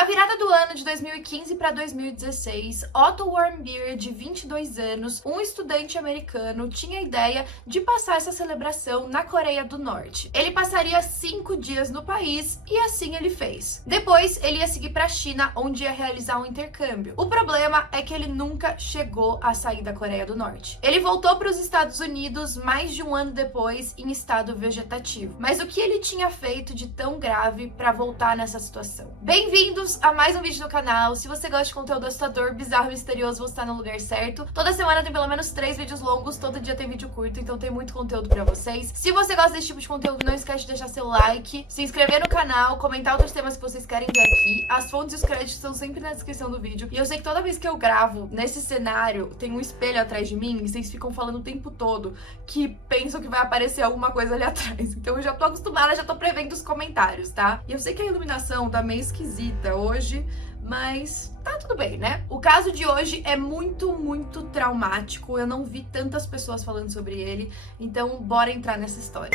Na virada do ano de 2015 para 2016, Otto Warmbier, de 22 anos, um estudante americano, tinha a ideia de passar essa celebração na Coreia do Norte. Ele passaria 5 dias no país e assim ele fez. Depois, ele ia seguir para a China, onde ia realizar um intercâmbio. O problema é que ele nunca chegou a sair da Coreia do Norte. Ele voltou para os Estados Unidos mais de um ano depois, em estado vegetativo. Mas o que ele tinha feito de tão grave para voltar nessa situação? Bem-vindos a mais um vídeo no canal. Se você gosta de conteúdo assustador, bizarro e misterioso, você está no lugar certo. Toda semana tem pelo menos 3 vídeos longos, todo dia tem vídeo curto, então tem muito conteúdo pra vocês. Se você gosta desse tipo de conteúdo, não esquece de deixar seu like, se inscrever no canal, comentar outros temas que vocês querem ver aqui. As fontes e os créditos estão sempre na descrição do vídeo. E eu sei que toda vez que eu gravo nesse cenário, tem um espelho atrás de mim e vocês ficam falando o tempo todo que pensam que vai aparecer alguma coisa ali atrás. Então eu já tô acostumada, já tô prevendo os comentários, tá? E eu sei que a iluminação tá meio esquisita hoje, mas tá tudo bem, né? O caso de hoje é muito traumático. Eu não vi tantas pessoas falando sobre ele, então bora entrar nessa história.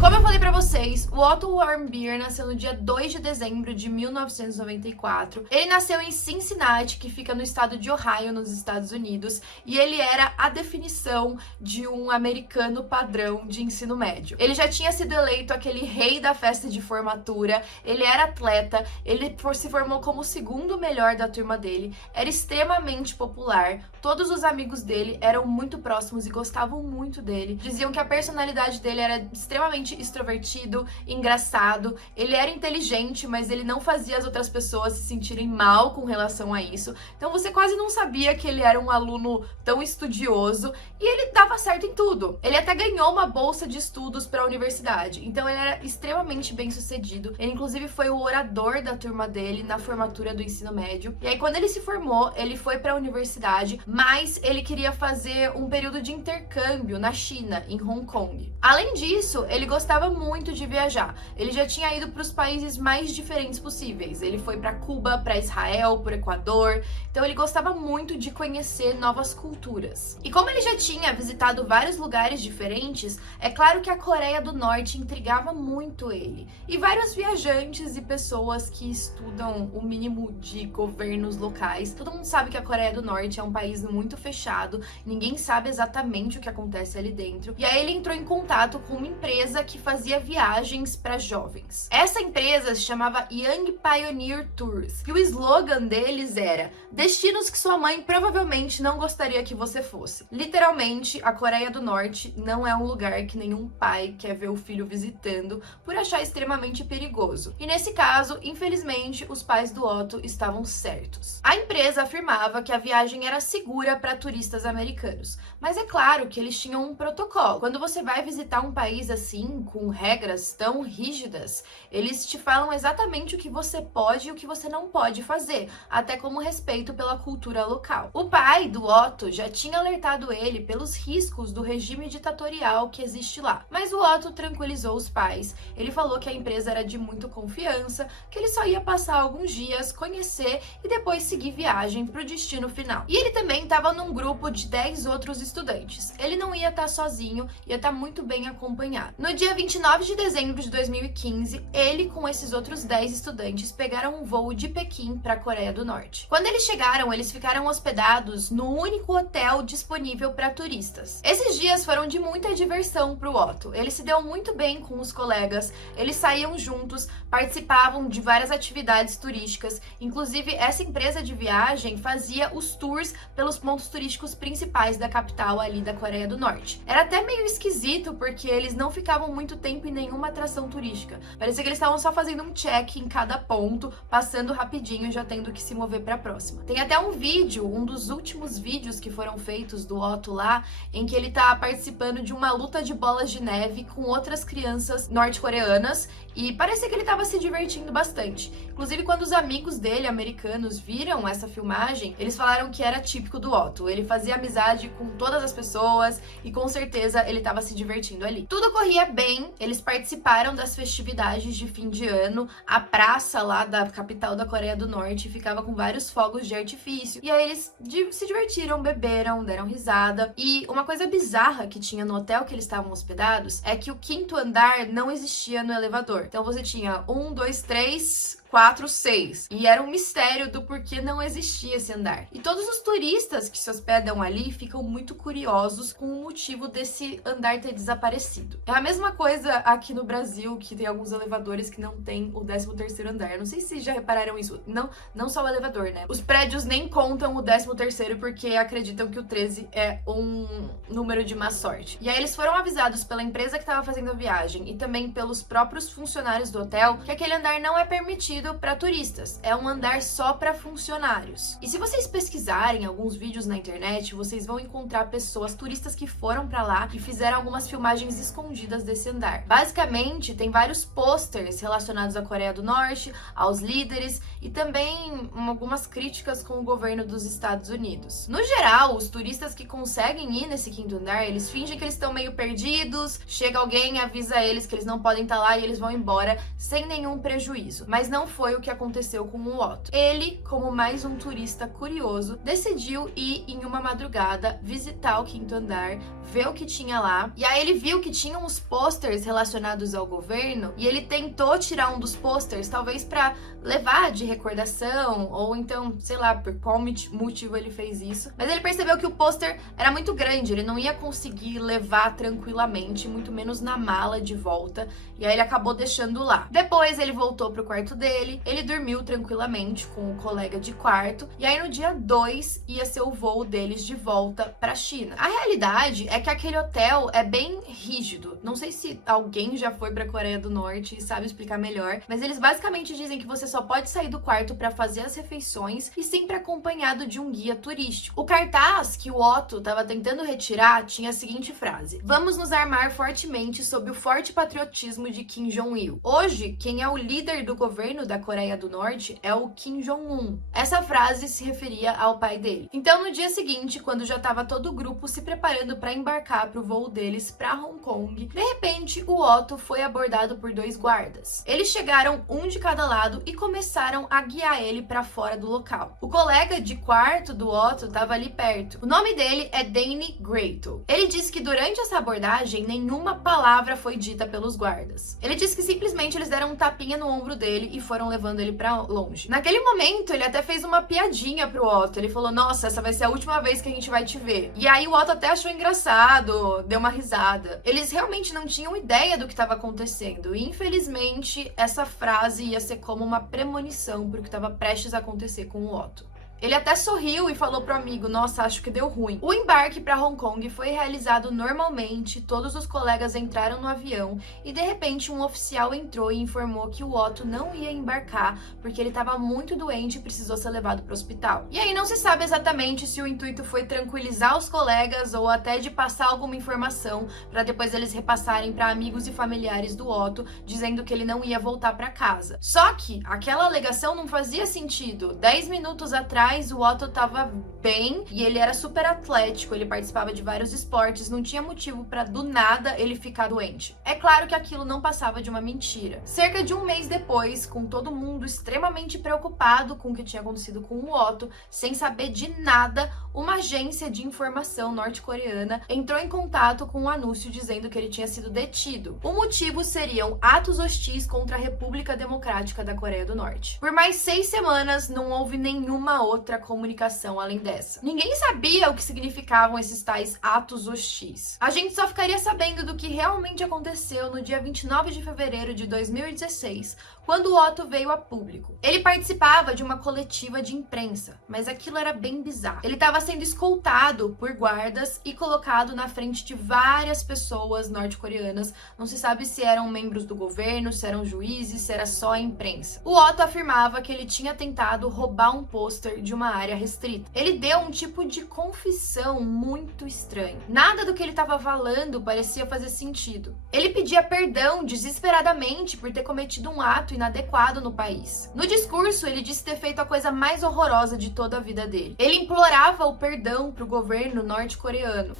Como eu falei pra vocês, o Otto Warmbier nasceu no dia 2 de dezembro de 1994. Ele nasceu em Cincinnati, que fica no estado de Ohio, nos Estados Unidos, e ele era a definição de um americano padrão de ensino médio. Ele já tinha sido eleito aquele rei da festa de formatura, ele era atleta, ele se formou como o segundo melhor da turma dele, era extremamente popular, todos os amigos dele eram muito próximos e gostavam muito dele, diziam que a personalidade dele era extremamente extrovertido, engraçado, ele era inteligente, mas ele não fazia as outras pessoas se sentirem mal com relação a isso. Então você quase não sabia que ele era um aluno tão estudioso e ele dava certo em tudo. Ele até ganhou uma bolsa de estudos para a universidade, então ele era extremamente bem sucedido. Ele inclusive foi o orador da turma dele na formatura do ensino médio. E aí quando ele se formou, ele foi para a universidade, mas ele queria fazer um período de intercâmbio na China, em Hong Kong. Além disso, ele gostava muito de viajar. Ele já tinha ido para os países mais diferentes possíveis. Ele foi para Cuba, para Israel, para o Equador. Então ele gostava muito de conhecer novas culturas. E como ele já tinha visitado vários lugares diferentes, é claro que a Coreia do Norte intrigava muito ele. E vários viajantes e pessoas que estudam o mínimo de governos locais, todo mundo sabe que a Coreia do Norte é um país muito fechado, ninguém sabe exatamente o que acontece ali dentro. E aí ele entrou em contato com uma empresa que fazia viagens para jovens. Essa empresa se chamava Young Pioneer Tours e o slogan deles era: destinos que sua mãe provavelmente não gostaria que você fosse. Literalmente, a Coreia do Norte não é um lugar que nenhum pai quer ver o filho visitando por achar extremamente perigoso. E nesse caso, infelizmente, os pais do Otto estavam certos. A empresa afirmava que a viagem era segura para turistas americanos, mas é claro que eles tinham um protocolo. Quando você vai visitar um país assim, com regras tão rígidas, eles te falam exatamente o que você pode e o que você não pode fazer, até como respeito pela cultura local. O pai do Otto já tinha alertado ele pelos riscos do regime ditatorial que existe lá, mas o Otto tranquilizou os pais. Ele falou que a empresa era de muita confiança, que ele só ia passar alguns dias, conhecer e depois seguir viagem para o destino final. E ele também estava num grupo de 10 outros estudantes. Ele não ia estar sozinho, ia estar muito bem acompanhado. No dia 29 de dezembro de 2015, ele com esses outros 10 estudantes pegaram um voo de Pequim para a Coreia do Norte. Quando eles chegaram, eles ficaram hospedados no único hotel disponível para turistas. Esses dias foram de muita diversão para o Otto. Ele se deu muito bem com os colegas, eles saíam juntos, participavam de várias atividades turísticas. Inclusive, essa empresa de viagem fazia os tours pelos pontos turísticos principais da capital ali da Coreia do Norte. Era até meio esquisito, porque eles não ficavam muito tempo em nenhuma atração turística. Parecia que eles estavam só fazendo um check em cada ponto, passando rapidinho e já tendo que se mover para a próxima. Tem até um vídeo, um dos últimos vídeos que foram feitos do Otto lá, em que ele tá participando de uma luta de bolas de neve com outras crianças norte-coreanas e parecia que ele tava se divertindo bastante. Inclusive, quando os amigos dele, americanos, viram essa filmagem, eles falaram que era típico do Otto. Ele fazia amizade com todas as pessoas e com certeza ele tava se divertindo ali. Tudo corria bem, eles participaram participaram das festividades de fim de ano. A praça lá da capital da Coreia do Norte ficava com vários fogos de artifício. E aí eles se divertiram, beberam, deram risada. E uma coisa bizarra que tinha no hotel que eles estavam hospedados é que o 5º andar não existia no elevador. Então você tinha 1, 2, 3... 4, 6. E era um mistério do porquê não existia esse andar. E todos os turistas que se hospedam ali ficam muito curiosos com o motivo desse andar ter desaparecido. É a mesma coisa aqui no Brasil, que tem alguns elevadores que não tem o 13º andar. Eu não sei se já repararam isso. Não só o elevador, né? Os prédios nem contam o 13º porque acreditam que o 13 é um número de má sorte. E aí eles foram avisados pela empresa que estava fazendo a viagem e também pelos próprios funcionários do hotel que aquele andar não é permitido para turistas, é um andar só para funcionários. E se vocês pesquisarem alguns vídeos na internet, vocês vão encontrar pessoas, turistas que foram para lá e fizeram algumas filmagens escondidas desse andar. Basicamente, tem vários posters relacionados à Coreia do Norte, aos líderes e também algumas críticas com o governo dos Estados Unidos. No geral, os turistas que conseguem ir nesse 5º andar, eles fingem que eles estão meio perdidos, chega alguém, avisa eles que eles não podem estar lá e eles vão embora sem nenhum prejuízo. Mas não foi o que aconteceu com o Otto. Ele, como mais um turista curioso, decidiu ir em uma madrugada visitar o 5º andar, ver o que tinha lá. E aí ele viu que tinham uns posters relacionados ao governo e ele tentou tirar um dos posters, talvez para levar de recordação ou então, sei lá, por qual motivo ele fez isso. Mas ele percebeu que o pôster era muito grande, ele não ia conseguir levar tranquilamente, muito menos na mala de volta. E aí ele acabou deixando lá. Depois ele voltou pro quarto dele, ele dormiu tranquilamente com o colega de quarto, e aí no dia 2 ia ser o voo deles de volta pra China. A realidade é que aquele hotel é bem rígido. Não sei se alguém já foi pra Coreia do Norte e sabe explicar melhor, mas eles basicamente dizem que você só pode sair do quarto pra fazer as refeições e sempre acompanhado de um guia turístico. O cartaz que o Otto tava tentando retirar tinha a seguinte frase: "Vamos nos armar fortemente sob o forte patriotismo de Kim Jong-il. Hoje, quem é o líder do governo da Coreia do Norte é o Kim Jong-un." Essa frase se referia ao pai dele. Então, no dia seguinte, quando já estava todo o grupo se preparando para embarcar para o voo deles para Hong Kong, de repente o Otto foi abordado por 2 guardas. Eles chegaram um de cada lado e começaram a guiar ele para fora do local. O colega de quarto do Otto estava ali perto. O nome dele é Danny Greito. Ele disse que durante essa abordagem nenhuma palavra foi dita pelos guardas. Ele disse que simplesmente eles deram um tapinha no ombro dele e foram levando ele pra longe. Naquele momento, ele até fez uma piadinha pro Otto. Ele falou: "Nossa, essa vai ser a última vez que a gente vai te ver." E aí o Otto até achou engraçado, deu uma risada. Eles realmente não tinham ideia do que estava acontecendo. E infelizmente, essa frase ia ser como uma premonição pro que estava prestes a acontecer com o Otto. Ele até sorriu e falou pro amigo: "Nossa, acho que deu ruim." O embarque para Hong Kong foi realizado normalmente, todos os colegas entraram no avião e de repente um oficial entrou e informou que o Otto não ia embarcar porque ele estava muito doente e precisou ser levado para o hospital. E aí não se sabe exatamente se o intuito foi tranquilizar os colegas ou até de passar alguma informação para depois eles repassarem para amigos e familiares do Otto, dizendo que ele não ia voltar para casa. Só que aquela alegação não fazia sentido. 10 minutos atrás o Otto estava bem e ele era super atlético, ele participava de vários esportes, não tinha motivo para do nada ele ficar doente. É claro que aquilo não passava de uma mentira. Cerca de um mês depois, com todo mundo extremamente preocupado com o que tinha acontecido com o Otto, sem saber de nada, uma agência de informação norte-coreana entrou em contato com um anúncio dizendo que ele tinha sido detido. O motivo seriam atos hostis contra a República Democrática da Coreia do Norte. Por mais 6 semanas, não houve nenhuma outra comunicação além dessa. Ninguém sabia o que significavam esses tais atos hostis. A gente só ficaria sabendo do que realmente aconteceu no dia 29 de fevereiro de 2016, quando o Otto veio a público. Ele participava de uma coletiva de imprensa, mas aquilo era bem bizarro. Ele estava sendo escoltado por guardas e colocado na frente de várias pessoas norte-coreanas. Não se sabe se eram membros do governo, se eram juízes, se era só a imprensa. O Otto afirmava que ele tinha tentado roubar um pôster de uma área restrita. Ele deu um tipo de confissão muito estranho. Nada do que ele estava falando parecia fazer sentido. Ele pedia perdão desesperadamente por ter cometido um ato inadequado no país. No discurso, ele disse ter feito a coisa mais horrorosa de toda a vida dele. Ele implorava o perdão para o governo norte-coreano.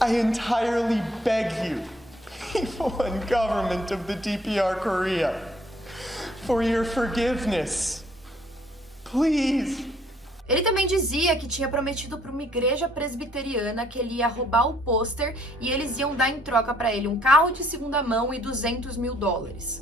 I entirely beg you, people and government of the DPR Korea for your forgiveness. Please. Ele também dizia que tinha prometido para uma igreja presbiteriana que ele ia roubar o pôster e eles iam dar em troca para ele um carro de segunda mão e $200 mil.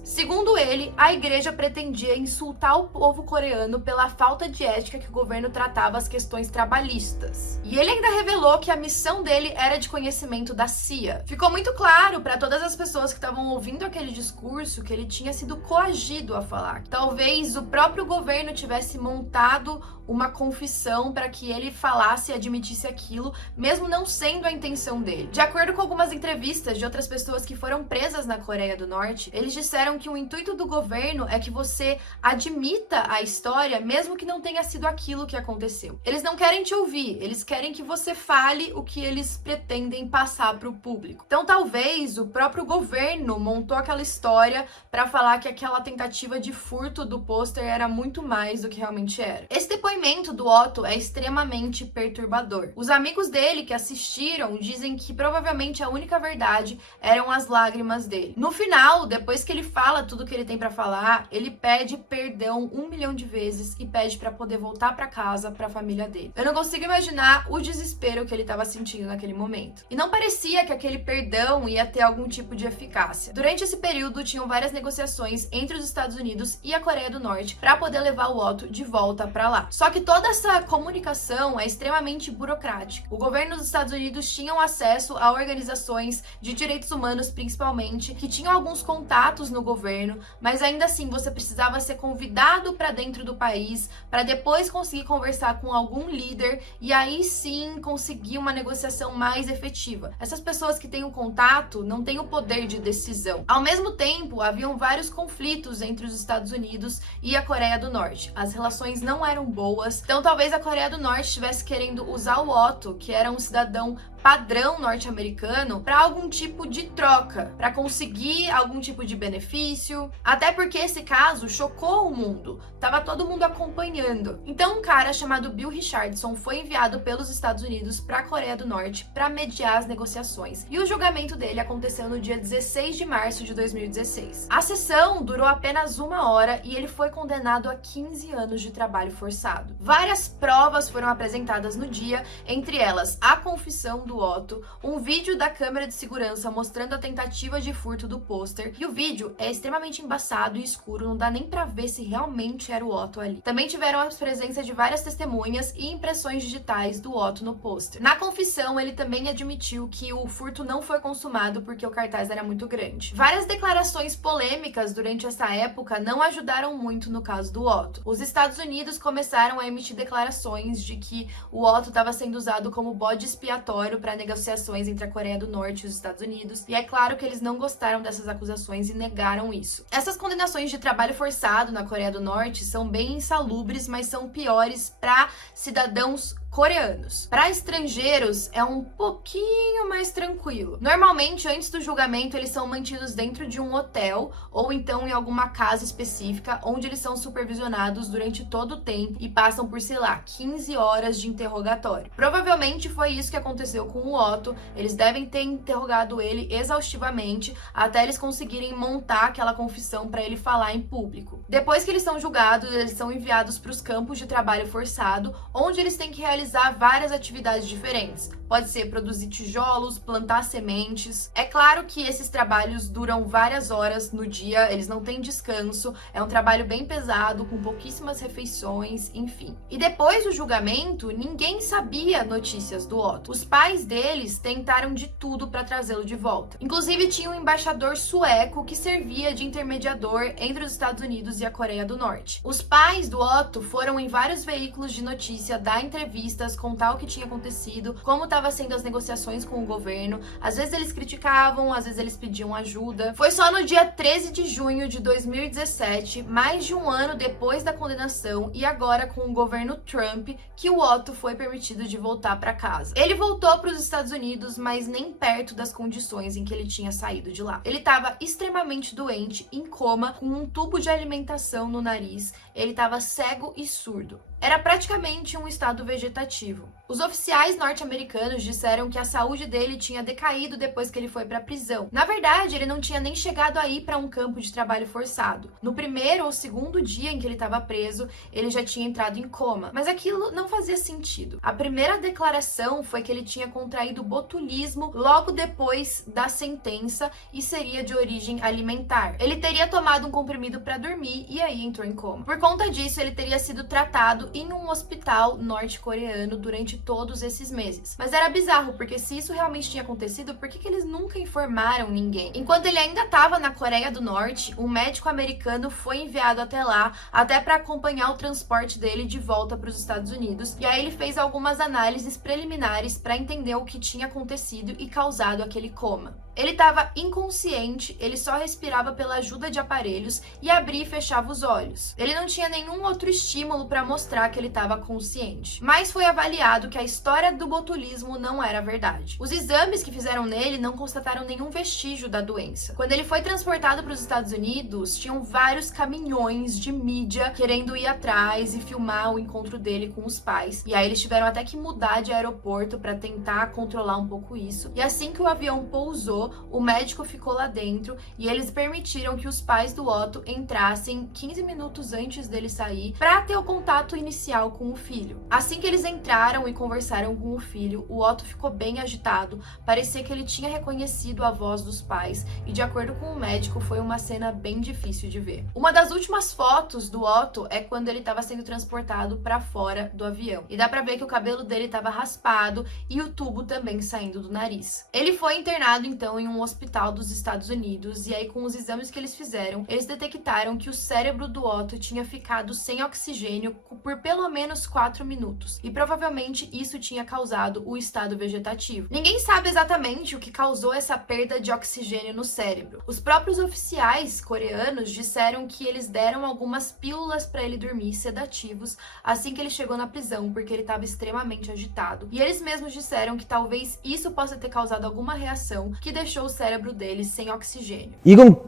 Segundo ele, a igreja pretendia insultar o povo coreano pela falta de ética que o governo tratava as questões trabalhistas. E ele ainda revelou que a missão dele era de conhecimento da CIA. Ficou muito claro para todas as pessoas que estavam ouvindo aquele discurso que ele tinha sido coagido a falar. Talvez o próprio governo tivesse montado uma confissão para que ele falasse e admitisse aquilo, mesmo não sendo a intenção dele. De acordo com algumas entrevistas de outras pessoas que foram presas na Coreia do Norte, eles disseram que o intuito do governo é que você admita a história, mesmo que não tenha sido aquilo que aconteceu. Eles não querem te ouvir, eles querem que você fale o que eles pretendem passar para o público. Então talvez o próprio governo montou aquela história para falar que aquela tentativa de furto do pôster era muito mais do que realmente era. Esse depoimento do Otto é extremamente perturbador. Os amigos dele que assistiram dizem que provavelmente a única verdade eram as lágrimas dele. No final, depois que ele fala tudo que ele tem pra falar, ele pede perdão 1 milhão de vezes e pede pra poder voltar pra casa, pra família dele. Eu não consigo imaginar o desespero que ele tava sentindo naquele momento. E não parecia que aquele perdão ia ter algum tipo de eficácia. Durante esse período, tinham várias negociações entre os Estados Unidos e a Coreia do Norte pra poder levar o Otto de volta pra lá. Só que toda essa comunicação é extremamente burocrática. O governo dos Estados Unidos tinha acesso a organizações de direitos humanos, principalmente, que tinham alguns contatos no governo, mas ainda assim você precisava ser convidado para dentro do país para depois conseguir conversar com algum líder e aí sim conseguir uma negociação mais efetiva. Essas pessoas que têm o contato não têm o poder de decisão. Ao mesmo tempo, haviam vários conflitos entre os Estados Unidos e a Coreia do Norte. As relações não eram boas. Então talvez a Coreia do Norte estivesse querendo usar o Otto, que era um cidadão padrão norte-americano, para algum tipo de troca, para conseguir algum tipo de benefício, até porque esse caso chocou o mundo, tava todo mundo acompanhando. Então um cara chamado Bill Richardson foi enviado pelos Estados Unidos para a Coreia do Norte para mediar as negociações, e o julgamento dele aconteceu no dia 16 de março de 2016. A sessão durou apenas 1 hora e ele foi condenado a 15 anos de trabalho forçado. Várias provas foram apresentadas no dia, entre elas a confissão do Otto, um vídeo da câmera de segurança mostrando a tentativa de furto do pôster, e o vídeo é extremamente embaçado e escuro, não dá nem pra ver se realmente era o Otto ali. Também tiveram a presença de várias testemunhas e impressões digitais do Otto no pôster. Na confissão, ele também admitiu que o furto não foi consumado porque o cartaz era muito grande. Várias declarações polêmicas durante essa época não ajudaram muito no caso do Otto. Os Estados Unidos começaram a emitir declarações de que o Otto estava sendo usado como bode expiatório para negociações entre a Coreia do Norte e os Estados Unidos, e é claro que eles não gostaram dessas acusações e negaram isso. Essas condenações de trabalho forçado na Coreia do Norte são bem insalubres, mas são piores para cidadãos coreanos. Para estrangeiros é um pouquinho mais tranquilo. Normalmente, antes do julgamento, eles são mantidos dentro de um hotel ou então em alguma casa específica, onde eles são supervisionados durante todo o tempo e passam por, sei lá, 15 horas de interrogatório. Provavelmente foi isso que aconteceu com o Otto. Eles devem ter interrogado ele exaustivamente até eles conseguirem montar aquela confissão para ele falar em público. Depois que eles são julgados, eles são enviados para os campos de trabalho forçado, onde eles têm que realizar várias atividades diferentes. Pode ser produzir tijolos, plantar sementes. É claro que esses trabalhos duram várias horas no dia, eles não têm descanso, é um trabalho bem pesado, com pouquíssimas refeições, enfim. E depois do julgamento, ninguém sabia notícias do Otto. Os pais deles tentaram de tudo para trazê-lo de volta. Inclusive, tinha um embaixador sueco que servia de intermediador entre os Estados Unidos e a Coreia do Norte. Os pais do Otto foram em vários veículos de notícia dar entrevistas, contar o que tinha acontecido, como estava sendo as negociações com o governo. Às vezes eles criticavam, às vezes eles pediam ajuda. Foi só no dia 13 de junho de 2017, mais de um ano depois da condenação e agora com o governo Trump, que o Otto foi permitido de voltar para casa. Ele voltou para os Estados Unidos, mas nem perto das condições em que ele tinha saído de lá. Ele estava extremamente doente, em coma, com um tubo de alimentação no nariz. Ele estava cego e surdo. Era praticamente um estado vegetativo. Os oficiais norte-americanos disseram que a saúde dele tinha decaído depois que ele foi para a prisão. Na verdade, ele não tinha nem chegado a ir para um campo de trabalho forçado. No primeiro ou segundo dia em que ele estava preso, ele já tinha entrado em coma. Mas aquilo não fazia sentido. A primeira declaração foi que ele tinha contraído botulismo logo depois da sentença e seria de origem alimentar. Ele teria tomado um comprimido para dormir e aí entrou em coma. Por conta disso, ele teria sido tratado em um hospital norte-coreano durante todos esses meses. Mas era bizarro, porque se isso realmente tinha acontecido, por que eles nunca informaram ninguém? Enquanto ele ainda estava na Coreia do Norte, um médico americano foi enviado até lá, até para acompanhar o transporte dele de volta para os Estados Unidos. E aí ele fez algumas análises preliminares para entender o que tinha acontecido e causado aquele coma. Ele estava inconsciente, ele só respirava pela ajuda de aparelhos e abria e fechava os olhos. Ele não tinha nenhum outro estímulo para mostrar que ele estava consciente. Mas foi avaliado que a história do botulismo não era verdade. Os exames que fizeram nele não constataram nenhum vestígio da doença. Quando ele foi transportado para os Estados Unidos, tinham vários caminhões de mídia querendo ir atrás e filmar o encontro dele com os pais. E aí eles tiveram até que mudar de aeroporto para tentar controlar um pouco isso. E assim que o avião pousou, o médico ficou lá dentro e eles permitiram que os pais do Otto entrassem 15 minutos antes dele sair para ter o contato inicial com o filho. Assim que eles entraram e conversaram com o filho, o Otto ficou bem agitado, parecia que ele tinha reconhecido a voz dos pais e, de acordo com o médico, foi uma cena bem difícil de ver. Uma das últimas fotos do Otto é quando ele estava sendo transportado para fora do avião e dá para ver que o cabelo dele estava raspado e o tubo também saindo do nariz. Ele foi internado então em um hospital dos Estados Unidos e aí com os exames que eles fizeram, eles detectaram que o cérebro do Otto tinha ficado sem oxigênio por pelo menos 4 minutos e provavelmente isso tinha causado o estado vegetativo. Ninguém sabe exatamente o que causou essa perda de oxigênio no cérebro. Os próprios oficiais coreanos disseram que eles deram algumas pílulas para ele dormir, sedativos, assim que ele chegou na prisão, porque ele estava extremamente agitado. E eles mesmos disseram que talvez isso possa ter causado alguma reação que deixou o cérebro dele sem oxigênio. 이건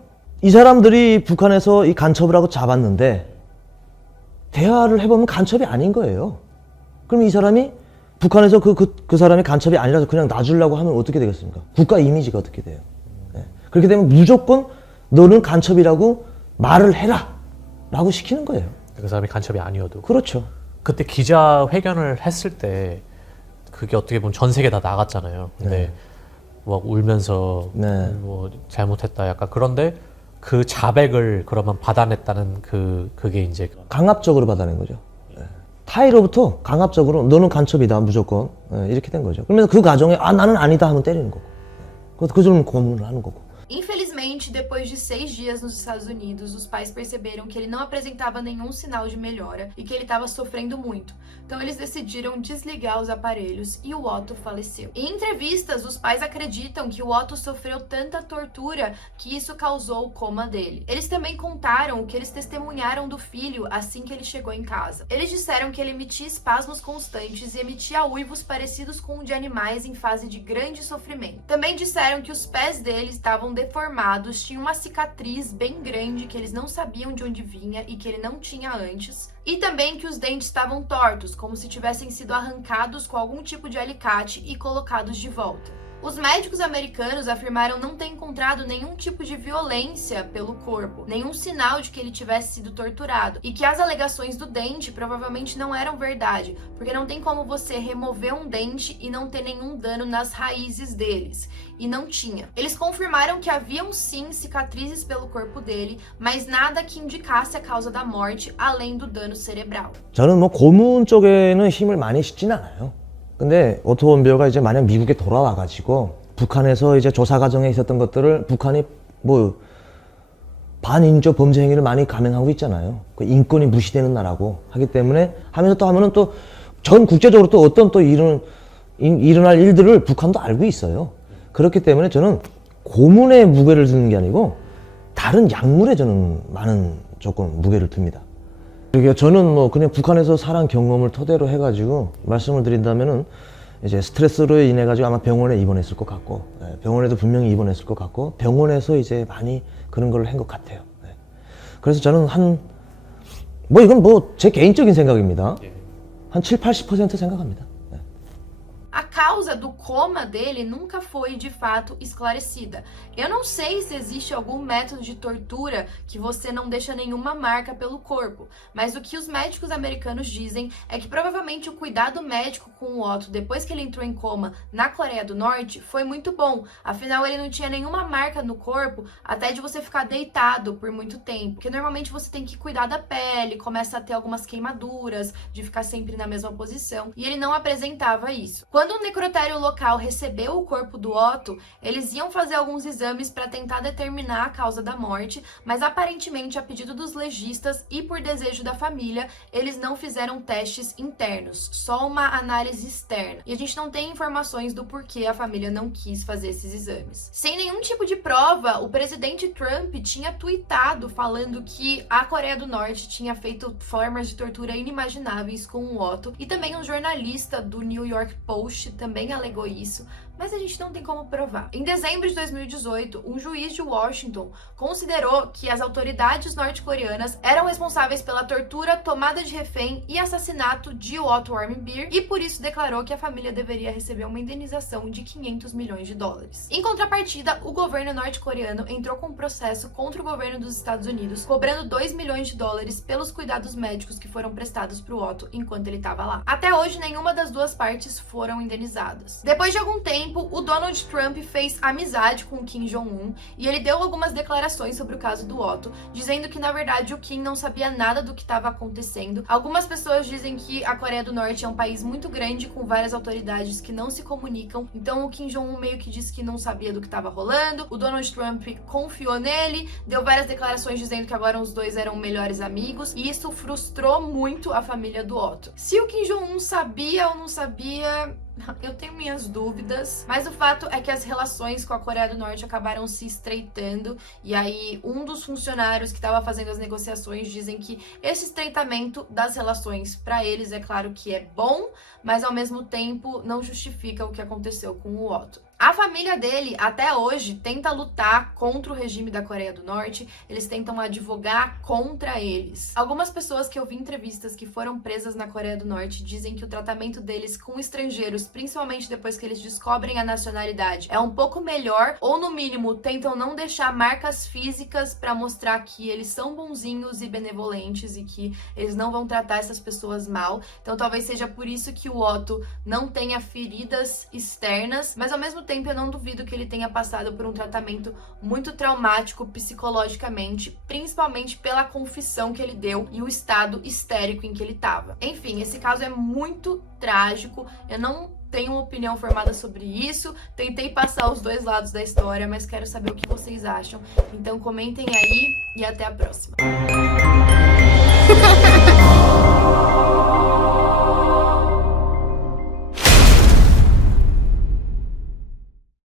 이 사람들이 북한에서 이 간첩을 하고 잡았는데 대화를 해보면 간첩이 아닌 거예요. 그럼 이 사람이 북한에서 그 사람이 간첩이 아니라서 그냥 놔주려고 하면 어떻게 되겠습니까? 국가 이미지가 어떻게 돼요? 네. 그렇게 되면 무조건 너는 간첩이라고 말을 해라 라고 시키는 거예요. 그 사람이 간첩이 아니어도. 그렇죠. 그때 기자회견을 했을 때 그게 어떻게 보면 전 세계 다 나갔잖아요. 근데 네. 막 울면서 네. 뭐 잘못했다 약간 그런데 그 자백을 그러면 받아냈다는 그게 이제 강압적으로 받아낸 거죠. 네. 타이로부터 강압적으로 너는 간첩이다 무조건 이렇게 된 거죠. 그러면서 그 과정에 나는 아니다 하면 때리는 거고 그 점은 고문을 하는 거고. Infelizmente, depois de 6 dias nos Estados Unidos, os pais perceberam que ele não apresentava nenhum sinal de melhora e que ele estava sofrendo muito. Então eles decidiram desligar os aparelhos e o Otto faleceu. Em entrevistas, os pais acreditam que o Otto sofreu tanta tortura que isso causou o coma dele. Eles também contaram o que eles testemunharam do filho assim que ele chegou em casa. Eles disseram que ele emitia espasmos constantes e emitia uivos parecidos com o de animais em fase de grande sofrimento. Também disseram que os pés dele estavam deformados, tinha uma cicatriz bem grande que eles não sabiam de onde vinha e que ele não tinha antes, e também que os dentes estavam tortos, como se tivessem sido arrancados com algum tipo de alicate e colocados de volta. Os médicos americanos afirmaram não ter encontrado nenhum tipo de violência pelo corpo, nenhum sinal de que ele tivesse sido torturado, e que as alegações do dente provavelmente não eram verdade, porque não tem como você remover um dente e não ter nenhum dano nas raízes deles, e não tinha. Eles confirmaram que haviam sim cicatrizes pelo corpo dele, mas nada que indicasse a causa da morte além do dano cerebral. 저는 뭐 고문 쪽에는 힘을 많이 싣진 않아요. 근데 오토 원비어가 이제 만약 미국에 돌아와가지고 북한에서 이제 조사 과정에 있었던 것들을 북한이 뭐 반인조 범죄 행위를 많이 감행하고 있잖아요. 그 인권이 무시되는 나라고 하기 때문에 하면서 또 하면은 또 전 국제적으로 또 어떤 또 일어날 일들을 북한도 알고 있어요. 그렇기 때문에 저는 고문에 무게를 두는 게 아니고 다른 약물에 저는 많은 조금 무게를 둡니다. 그러니까 저는 뭐 그냥 북한에서 살한 경험을 토대로 해가지고 말씀을 드린다면은 이제 스트레스로 인해 가지고 아마 병원에 입원했을 것 같고, 병원에도 분명히 입원했을 것 같고, 병원에서 이제 많이 그런 걸 한 것 같아요. 그래서 저는 뭐 이건 뭐 제 개인적인 생각입니다. 한 7, 80% 생각합니다. A causa do coma dele nunca foi de fato esclarecida. Eu não sei se existe algum método de tortura que você não deixa nenhuma marca pelo corpo, mas o que os médicos americanos dizem é que provavelmente o cuidado médico com o Otto depois que ele entrou em coma na Coreia do Norte foi muito bom. Afinal, ele não tinha nenhuma marca no corpo, até de você ficar deitado por muito tempo, porque normalmente você tem que cuidar da pele, começa a ter algumas queimaduras, de ficar sempre na mesma posição, e ele não apresentava isso. Quando o necrotério local recebeu o corpo do Otto, eles iam fazer alguns exames para tentar determinar a causa da morte, mas aparentemente, a pedido dos legistas e por desejo da família, eles não fizeram testes internos, só uma análise externa. E a gente não tem informações do porquê a família não quis fazer esses exames. Sem nenhum tipo de prova, o presidente Trump tinha tweetado falando que a Coreia do Norte tinha feito formas de tortura inimagináveis com o Otto, e também um jornalista do New York Post também alegou isso, mas a gente não tem como provar. Em dezembro de 2018, um juiz de Washington considerou que as autoridades norte-coreanas eram responsáveis pela tortura, tomada de refém e assassinato de Otto Warmbier, e por isso declarou que a família deveria receber uma indenização de 500 milhões de dólares. Em contrapartida, o governo norte-coreano entrou com um processo contra o governo dos Estados Unidos, cobrando 2 milhões de dólares pelos cuidados médicos que foram prestados para o Otto enquanto ele estava lá. Até hoje, nenhuma das duas partes foram indenizadas. Depois de algum tempo, o Donald Trump fez amizade com o Kim Jong-un e ele deu algumas declarações sobre o caso do Otto, dizendo que na verdade o Kim não sabia nada do que estava acontecendo. Algumas pessoas dizem que a Coreia do Norte é um país muito grande com várias autoridades que não se comunicam, então o Kim Jong-un meio que disse que não sabia do que estava rolando. O Donald Trump confiou nele, deu várias declarações dizendo que agora os dois eram melhores amigos, e isso frustrou muito a família do Otto. Se o Kim Jong-un sabia ou não sabia, eu tenho minhas dúvidas, mas o fato é que as relações com a Coreia do Norte acabaram se estreitando, e aí um dos funcionários que estava fazendo as negociações dizem que esse estreitamento das relações para eles, é claro que é bom, mas ao mesmo tempo não justifica o que aconteceu com o Otto. A família dele, até hoje, tenta lutar contra o regime da Coreia do Norte, eles tentam advogar contra eles. Algumas pessoas que eu vi em entrevistas que foram presas na Coreia do Norte dizem que o tratamento deles com estrangeiros, principalmente depois que eles descobrem a nacionalidade, é um pouco melhor, ou no mínimo tentam não deixar marcas físicas para mostrar que eles são bonzinhos e benevolentes e que eles não vão tratar essas pessoas mal. Então talvez seja por isso que o Otto não tenha feridas externas, mas ao mesmo tempo eu não duvido que ele tenha passado por um tratamento muito traumático psicologicamente, principalmente pela confissão que ele deu e o estado histérico em que ele estava. Enfim, esse caso é muito trágico, eu não tenho uma opinião formada sobre isso, tentei passar os dois lados da história, mas quero saber o que vocês acham. Então comentem aí e até a próxima.